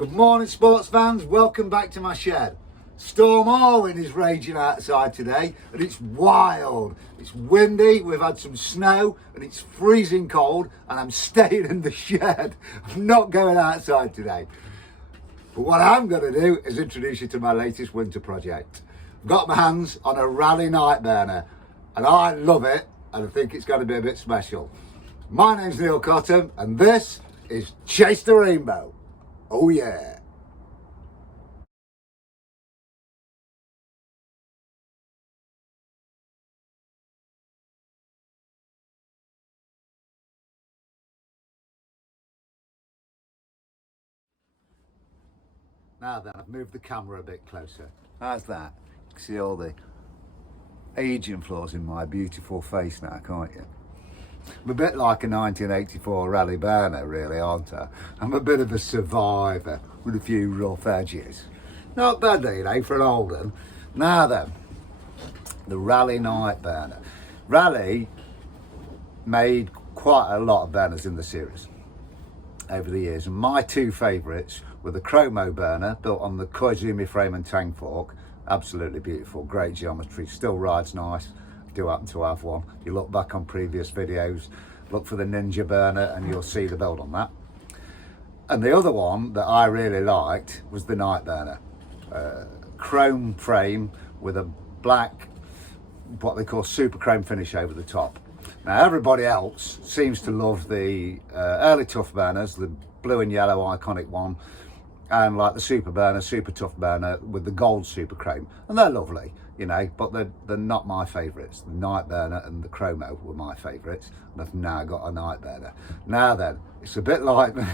Good morning, sports fans. Welcome back to my shed. Storm Arwen is raging outside today and it's wild. It's windy, we've had some snow and it's freezing cold and I'm staying in the shed. I'm not going outside today. But what I'm going to do is introduce you to my latest winter project. I've got my hands on a Raleigh Night Burner and I love it and I think it's going to be a bit special. My name's Neil Cotton and this is Chase the Rainbow. Oh yeah. Now then, I've moved the camera a bit closer. How's that? You can see all the aging flaws in my beautiful face now, can't you? I'm a bit like a 1984 Raleigh Burner, really, aren't I? I'm a bit of a survivor with a few rough edges. Not bad, you know, for an old one. Now then, the Raleigh Night Burner. Raleigh made quite a lot of burners in the series over the years, and my two favourites were the Chromo burner, built on the Koizumi frame and tang fork. Absolutely beautiful, great geometry, still rides nice. Do happen to have one. You look back on previous videos, look for the Ninja burner and you'll see the build on that. And the other one that I really liked was the Night Burner. Chrome frame with a black, what they call super chrome finish over the top. Now everybody else seems to love the early tough burners, the blue and yellow iconic one, and like the super burner, super tough burner with the gold super chrome, and they're lovely, you know, but they're not my favourites. The Night Burner and the Chromo were my favourites, and I've now got a Night Burner. Now then, it's a bit like me.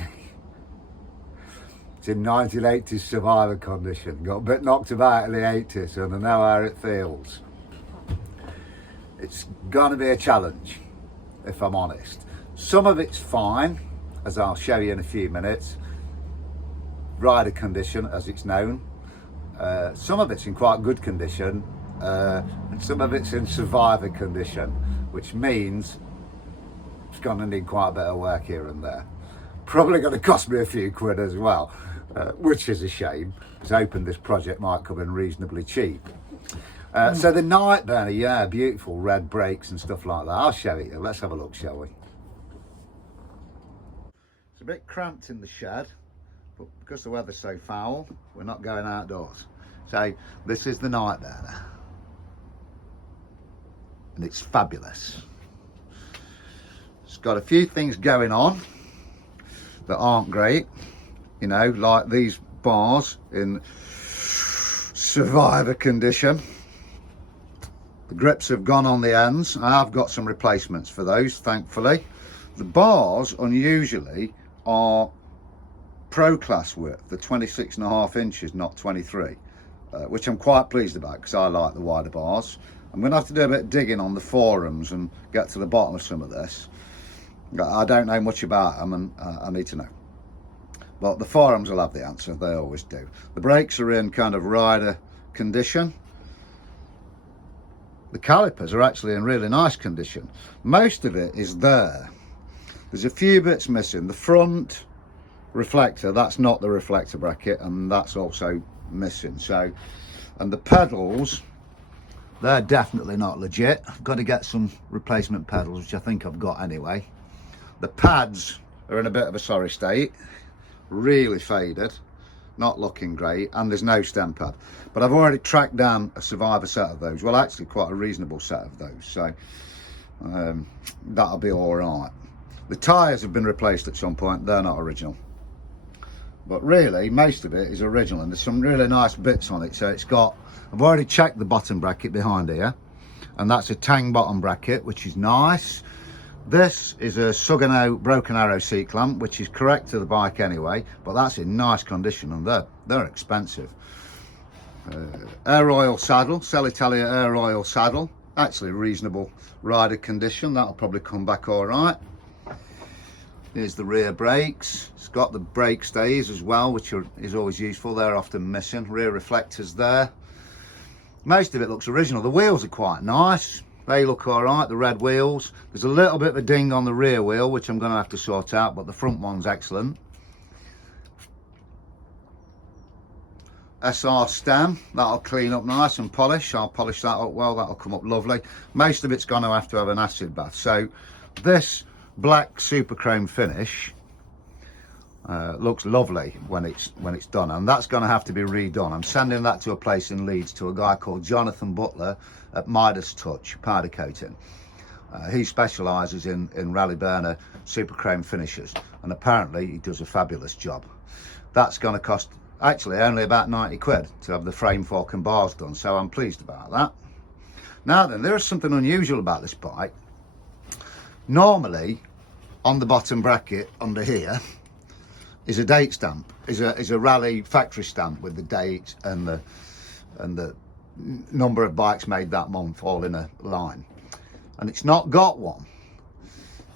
It's in 1980s survivor condition, got a bit knocked about in the 80s, and I know how it feels. It's gonna be a challenge, if I'm honest. Some of it's fine, as I'll show you in a few minutes. Rider condition, as it's known. Some of it's in quite good condition, and some of it's in survivor condition, which means it's going to need quite a bit of work here and there. Probably going to cost me a few quid as well, which is a shame, because I hoping this project might come in reasonably cheap. So the Night Burner, yeah, beautiful red brakes and stuff like that. I'll show you. Let's have a look, shall we? It's a bit cramped in the shed, but because the weather's so foul, we're not going outdoors. So this is the Night Burner, and it's fabulous. It's got a few things going on that aren't great, you know, like these bars in survivor condition. The grips have gone on the ends. I've got some replacements for those, thankfully. The bars, unusually, are pro class width, the 26.5 inches, not 23, which I'm quite pleased about because I like the wider bars. I'm going to have to do a bit of digging on the forums and get to the bottom of some of this. I don't know much about them and I need to know. But the forums will have the answer, they always do. The brakes are in kind of rider condition. The calipers are actually in really nice condition. Most of it is there. There's a few bits missing. The front reflector, that's not the reflector bracket, and that's also missing. So, and the pedals, they're definitely not legit. I've got to get some replacement pedals, which I think I've got anyway. The pads are in a bit of a sorry state, really faded, not looking great, and there's no stem pad. But I've already tracked down a survivor set of those, well actually quite a reasonable set of those, so that'll be all right. The tyres have been replaced at some point, they're not original. But really, most of it is original, and there's some really nice bits on it. So it's got, I've already checked the bottom bracket behind here, and that's a tang bottom bracket, which is nice. This is a Sugano broken arrow seat clamp, which is correct to the bike anyway, but that's in nice condition, and they're expensive. Air oil saddle, Cellitalia air oil saddle, actually reasonable rider condition. That'll probably come back all right. Here's the rear brakes. It's got the brake stays as well, which is always useful. They're often missing. Rear reflectors there. Most of it looks original. The wheels are quite nice. They look all right, the red wheels. There's a little bit of a ding on the rear wheel, which I'm going to have to sort out, but the front one's excellent. SR stem. That'll clean up nice and polish. I'll polish that up well. That'll come up lovely. Most of it's going to have an acid bath. So this black super chrome finish looks lovely when it's done, and that's going to have to be redone. I'm sending that to a place in Leeds to a guy called Jonathan Butler at Midas Touch powder coating. He specialises in Raleigh Burner super chrome finishes, and apparently he does a fabulous job. That's going to cost actually only about 90 quid to have the frame, fork and bars done, so I'm pleased about that. Now then, there is something unusual about this bike. Normally on the bottom bracket under here is a date stamp, is a Raleigh factory stamp with the date and the number of bikes made that month all in a line, and it's not got one.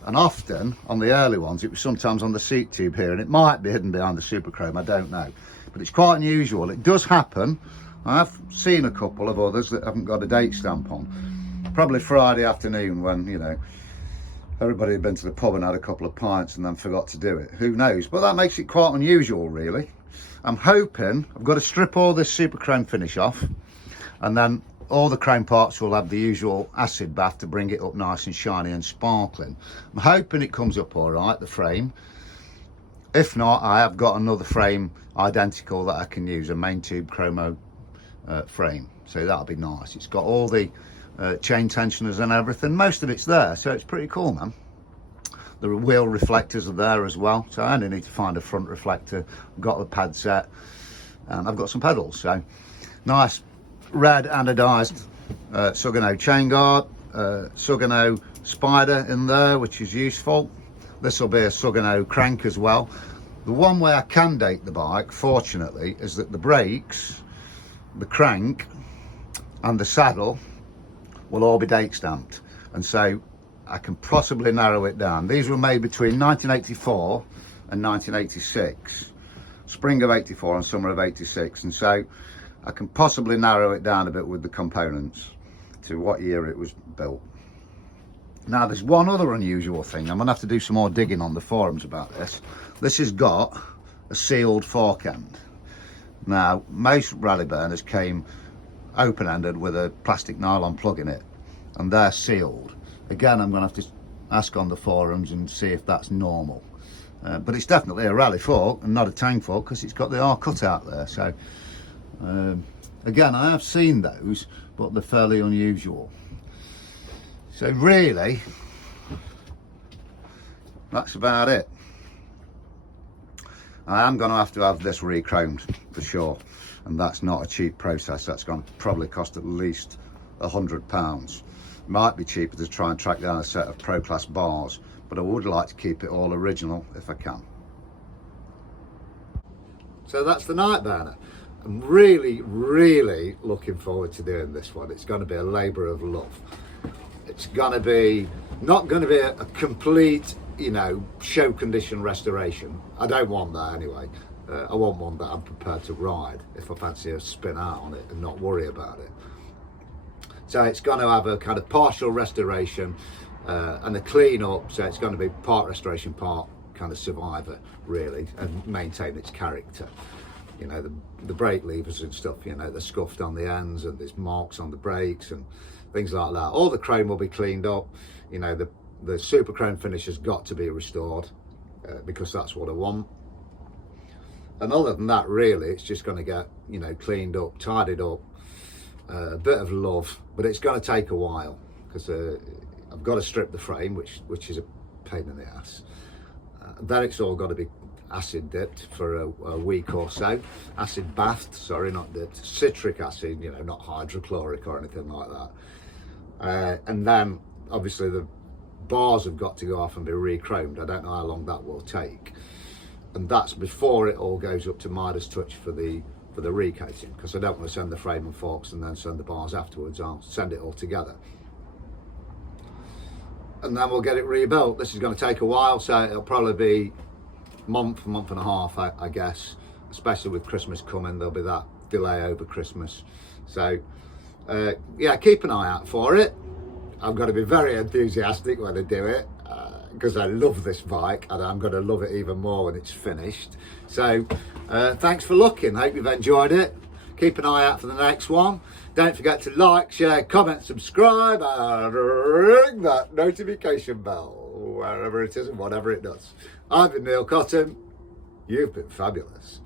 And often on the early ones it was sometimes on the seat tube here, and it might be hidden behind the super chrome, I don't know, but it's quite unusual. It does happen. I've seen a couple of others that haven't got a date stamp on, probably Friday afternoon when, you know, everybody had been to the pub and had a couple of pints and then forgot to do it. Who knows? But that makes it quite unusual, really. I'm hoping I've got to strip all this super chrome finish off, and then all the chrome parts will have the usual acid bath to bring it up nice and shiny and sparkling. I'm hoping it comes up all right, the frame. If not, I have got another frame identical that I can use, a main tube chromo frame. So that'll be nice. It's got all the chain tensioners and everything. Most of it's there, so it's pretty cool, man. The wheel reflectors are there as well, so I only need to find a front reflector. I've got the pad set and I've got some pedals. So nice red anodized Sugano chain guard, Sugano spider in there, which is useful. This will be a Sugano crank as well. The one way I can date the bike, fortunately, is that the brakes, the crank and the saddle will all be date stamped, and so I can possibly narrow it down. These were made between 1984 and 1986, spring of 84 and summer of 86, and so I can possibly narrow it down a bit with the components to what year it was built. Now there's one other unusual thing. I'm gonna have to do some more digging on the forums about this. This has got a sealed fork end. Now most Raleigh burners came open-ended with a plastic nylon plug in it, and they're sealed. Again, I'm going to have to ask on the forums and see if that's normal, but it's definitely a Raleigh fork and not a tang fork because it's got the R cut out there. So again, I have seen those, but they're fairly unusual. So really that's about it. I am going to have this re-chromed for sure, and that's not a cheap process. That's going to probably cost at least £100. Might be cheaper to try and track down a set of Pro Class bars, but I would like to keep it all original if I can. So that's the Night Burner. I'm really looking forward to doing this one. It's going to be a labour of love. It's going to be not going to be a complete, you know, show condition restoration. I don't want that anyway. I want one that I'm prepared to ride if I fancy a spin out on it and not worry about it. So it's going to have a kind of partial restoration and a clean up. So it's going to be part restoration, part kind of survivor, really, and maintain its character. You know, the brake levers and stuff, you know, they're scuffed on the ends and there's marks on the brakes and things like that. All the chrome will be cleaned up. You know, the super chrome finish has got to be restored because that's what I want. And other than that, really, it's just going to get, you know, cleaned up, tidied up, a bit of love, but it's going to take a while because I've got to strip the frame, which is a pain in the ass. Then it's all got to be acid dipped for a week or so. Acid bathed, sorry, not dipped. Citric acid, you know, not hydrochloric or anything like that. And then obviously the bars have got to go off and be re-chromed. I don't know how long that will take. And that's before it all goes up to Midas Touch for the recoating, because I don't want to send the frame and forks and then send the bars afterwards. I'll send it all together. And then we'll get it rebuilt. This is going to take a while, so it'll probably be month and a half, I guess, especially with Christmas coming. There'll be that delay over Christmas. So yeah, keep an eye out for it. I've got to be very enthusiastic when I do it because I love this bike, and I'm going to love it even more when it's finished. So thanks for looking. Hope you've enjoyed it. Keep an eye out for the next one. Don't forget to like, share, comment, subscribe, and ring that notification bell, wherever it is and whatever it does. I've been Neil Cotton. You've been fabulous.